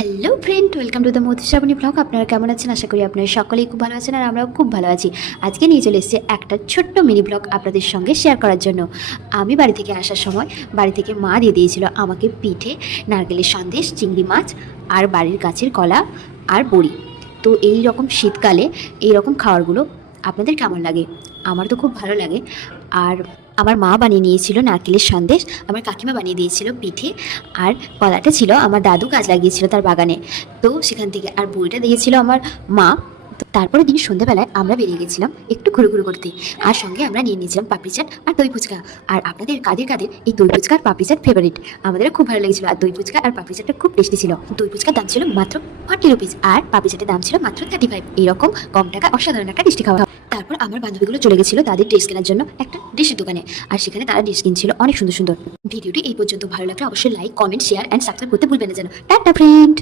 Hello friend, welcome to the Madhushrabani blog. আপনারা কেমন আছেন? আশা করি আপনারা সকলেই খুব ভালো আছেন আর আমরাও খুব ভালো আছি। আজকে নিয়ে চলে এসেছি একটা ছোট্ট মিনি ব্লগ আপনাদের সঙ্গে শেয়ার করার জন্য। আমি বাড়ি থেকে আসার সময় বাড়ি থেকে মা দিয়ে দিয়েছিল আমাকে পিঠে, নারকেলের সন্দেশ, চিংড়ি মাছ আর বাড়ির গাছের কলা আর বড়ি। তো এই রকম শীতকালে এই রকম খাবারগুলো আপনাদের কেমন লাগে? আমার তো খুব ভালো লাগে। আর আমার মা বানিয়ে নিয়েছিল নারকেলের সন্দেশ, আমার কাকিমা বানিয়ে দিয়েছিল পিঠে, আর কলাটা ছিল আমার দাদু গাছ লাগিয়েছিল তার বাগানে। তো সেখান থেকে আর বড়িটা দিয়েছিল আমার মা। তো তারপরে দিন সন্ধ্যাবেলায় আমরা বেরিয়ে গেছিলাম একটু ঘুরু করতে, আর সঙ্গে আমরা নিয়ে নিয়েছিলাম পাপড়ি চাট আর দই ফুচকা। আর আপনাদের কাদের কাদের এই দই ফুচকা আর পাপড়ি চাট ফেভারিট? আমাদেরও খুব ভালো লেগেছিল। আর দই ফুচকা আর পাপড়ি চাটটা খুব টেস্টি ছিল। দই ফুচকার দাম ছিল মাত্র 40 রুপিস আর পাপড়ি চাটের দাম ছিল মাত্র 35। এইরকম কম টাকা অসাধারণ একটা টেস্টি খাওয়া। তারপর আমার বান্ধবীগুলো চলে গেছিলো তাদের ড্রেস কেনার জন্য একটা ড্রেসের দোকানে, আর সেখানে তারা ড্রেস কিনছিল অনেক সুন্দর সুন্দর। ভিডিওটি এই পর্যন্ত ভালো লাগলে অবশ্যই like, comment, share and subscribe করতে ভুলবেন না যেন। Tata friend.